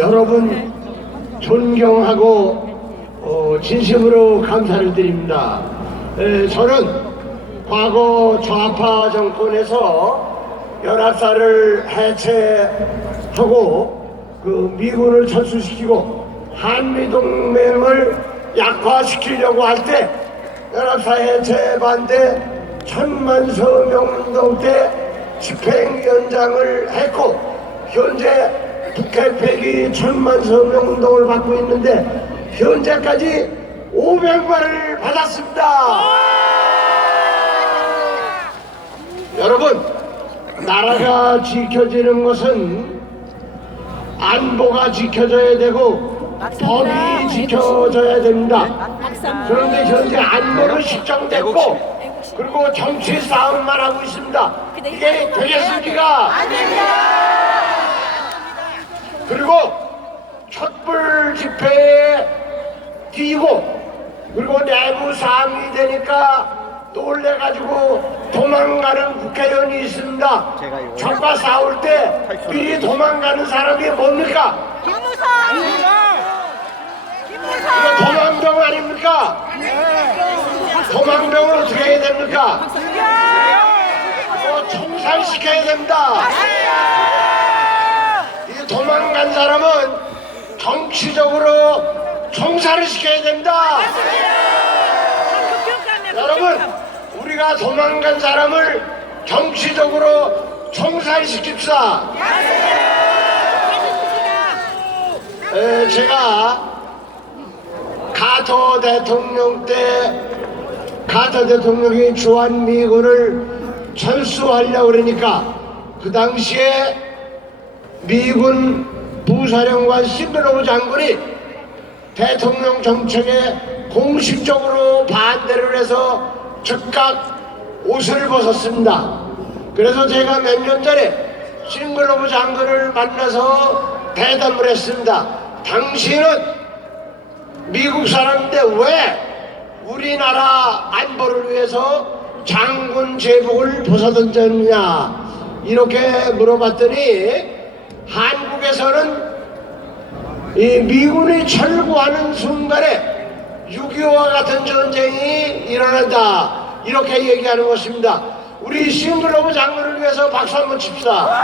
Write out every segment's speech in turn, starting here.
여러분 존경하고 진심으로 감사를 드립니다. 저는 과거 좌파 정권에서 연합사를 해체하고 미군을 철수시키고 한미동맹을 약화시키려고 할 때 연합사 해체 반대 천만 서명운동 때 집행위원장을 했고, 현재 북핵 폐기 천만 서명운동을 받고 있는데 현재까지 500만을 받았습니다. 여러분, 나라가 지켜지는 것은 안보가 지켜져야 되고 법이 지켜져야 됩니다. 그런데 현재 안보는 실종됐고 그리고 정치 싸움만 하고 있습니다. 이게 되겠습니까? 그리고 촛불 집회에 뛰고 그리고 내부 싸움이 되니까 놀래가지고 도망가는 국회의원이 있습니다. 적과 싸울 때 미리 도망가는 사람이 뭡니까? 김무성! 이거 도망병 아닙니까? 도망병을 어떻게 해야 됩니까? 이거 총살시켜야 됩니다. 이 도망간 사람은 정치적으로 총살을 시켜야 됩니다. 여러분, 우리가 도망간 사람을 정치적으로 총살시킵시다. 제가 카터 대통령이 주한미군을 철수하려고 그러니까 그 당시에 미군 부사령관 신드로브 장군이 대통령 정책에 공식적으로 반대를 해서 즉각 옷을 벗었습니다. 그래서 제가 몇 년 전에 신글로브 장군을 만나서 대담을 했습니다. 당신은 미국 사람인데 왜 우리나라 안보를 위해서 장군 제복을 벗어던졌느냐 이렇게 물어봤더니 한국에서는 이 미군이 철구하는 순간에 6.25와 같은 전쟁이 일어난다 이렇게 얘기하는 것입니다. 우리 신글로브 장군을 위해서 박수 한번 칩시다.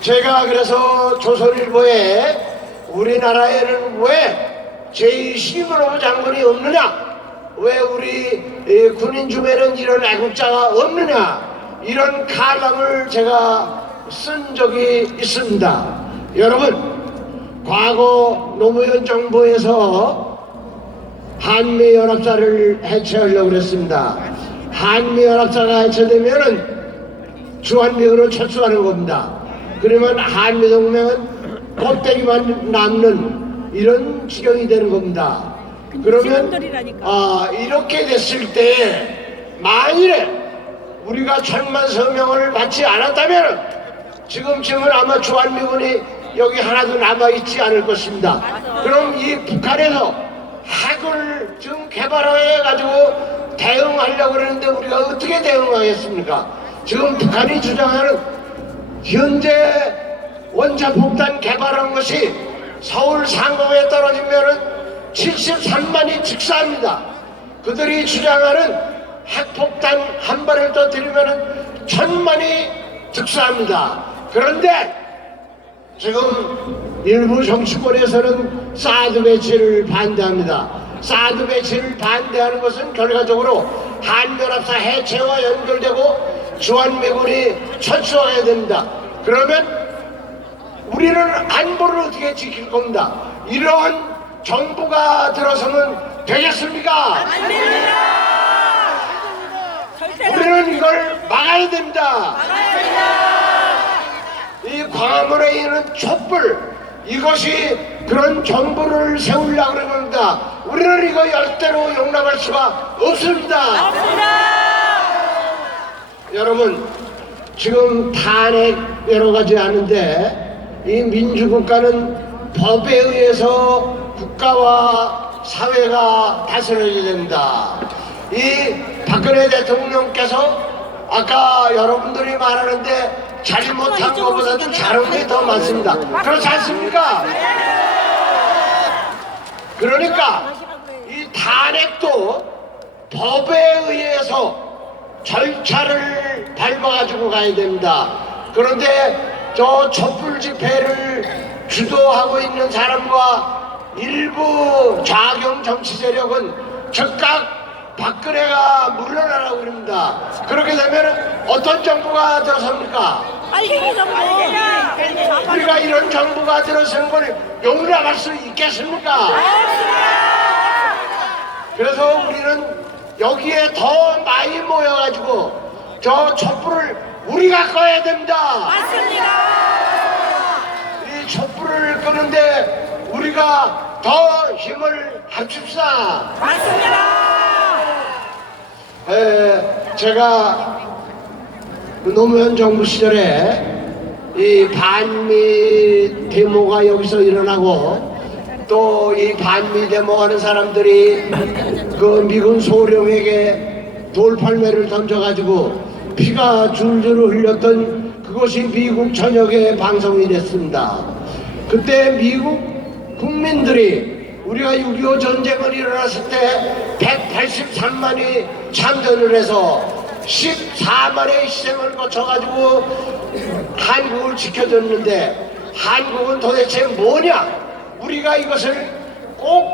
제가 그래서 조선일보에 우리나라에는 왜 제2신글로브 장군이 없느냐, 왜 우리 군인 중에는 이런 애국자가 없느냐 이런 칼럼을 제가 쓴 적이 있습니다. 여러분, 과거 노무현 정부에서 한미연합사를 해체하려고 그랬습니다. 한미연합사가 해체되면은 주한미군을 철수하는 겁니다. 그러면 한미동맹은 껍데기만 남는 이런 지경이 되는 겁니다. 그러면 이렇게 됐을 때 만일에 우리가 천만 서명을 받지 않았다면 지금쯤은 아마 주한미군이 여기 하나도 남아있지 않을 것입니다. 그럼 이 북한에서 핵을 지금 개발해가지고 대응하려고 그러는데 우리가 어떻게 대응하겠습니까? 지금 북한이 주장하는 현재 원자폭탄 개발한 것이 서울 상공에 떨어지면은 73만이 즉사합니다. 그들이 주장하는 핵폭탄 한 발을 터뜨리면은 1000만이 즉사합니다. 그런데 지금 일부 정치권에서는 사드 배치를 반대합니다. 사드 배치를 반대하는 것은 결과적으로 한미연합사 해체와 연결되고 주한미군이 철수해야 됩니다. 그러면 우리는 안보를 어떻게 지킬 겁니다. 이러한 정부가 들어서면 되겠습니까? 안 됩니다. 우리는 이걸 막아야 됩니다. 이 광화문에 있는 촛불, 이것이 그런 정부를 세우려고 그런 겁니다. 우리는 이거 절대로 용납할 수가 없습니다. 여러분, 지금 탄핵 여러 가지 하는데 이 민주국가는 법에 의해서 국가와 사회가 다스려야 된다. 이 박근혜 대통령께서 아까 여러분들이 말하는데 잘못한 것보다도 잘한 게 더 많습니다. 그렇지 않습니까? 그러니까 이 탄핵도 법에 의해서 절차를 밟아가지고 가야 됩니다. 그런데 저 촛불 집회를 주도하고 있는 사람과 일부 좌경 정치 세력은 즉각 박근혜가 물러나라고 그럽니다. 그렇게 되면 어떤 정부가 들어섭니까? 빨갱이 정부. 우리가 이런 정부가 들어서는 걸 용납할 수 있겠습니까? 그래서 우리는 여기에 더 많이 모여가지고 저 촛불을 우리가 꺼야 됩니다. 맞습니다. 이 촛불을 끄는데 우리가 더 힘을 합칩시다. 맞습니다. 제가 노무현 정부 시절에 이 반미 데모가 여기서 일어나고 또 이 반미 데모하는 사람들이 그 미군 소령에게 돌팔매를 던져가지고 피가 줄줄 흘렸던 그것이 미국 전역에 방송이 됐습니다. 그때 미국 국민들이 우리가 6.25 전쟁을 일어났을 때 183만이 참전을 해서 14만의 희생을 거쳐가지고 한국을 지켜줬는데 한국은 도대체 뭐냐? 우리가 이것을 꼭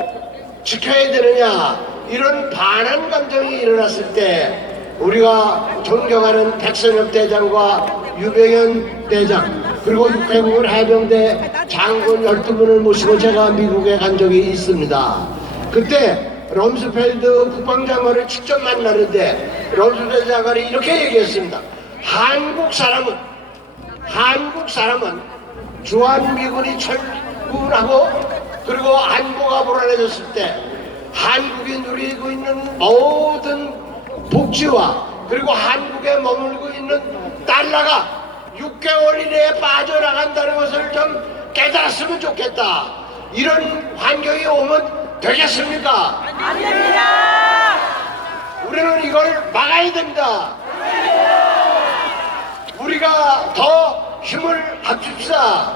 지켜야 되느냐? 이런 반한 감정이 일어났을 때 우리가 존경하는 백선엽 대장과 유병현 대장 그리고 육해공군 해병대 장군 12분을 모시고 제가 미국에 간 적이 있습니다. 그때 럼스펠드 국방장관을 직접 만나는데 럼스펠드 장관이 이렇게 얘기했습니다. 한국 사람은 주한미군이 철군하고 그리고 안보가 불안해졌을 때 한국이 누리고 있는 모든 복지와 그리고 한국에 머물고 있는 달러가 6개월 이내에 빠져나간다는 것을 좀 깨달았으면 좋겠다. 이런 환경이 오면 되겠습니까? 안 됩니다. 우리는 이걸 막아야 됩니다. 우리가 더 힘을 합칩시다.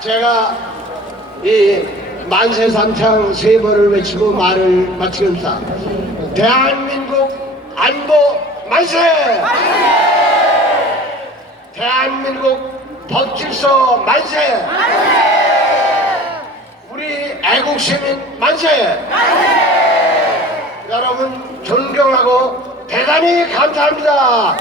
제가 이 만세삼창 3번을 외치고 말을 마치겠습니다. 대한민국 안보 만세! 대한민국 법질서 만세! 우리 애국시민 만세! 여러분 존경하고 대단히 감사합니다.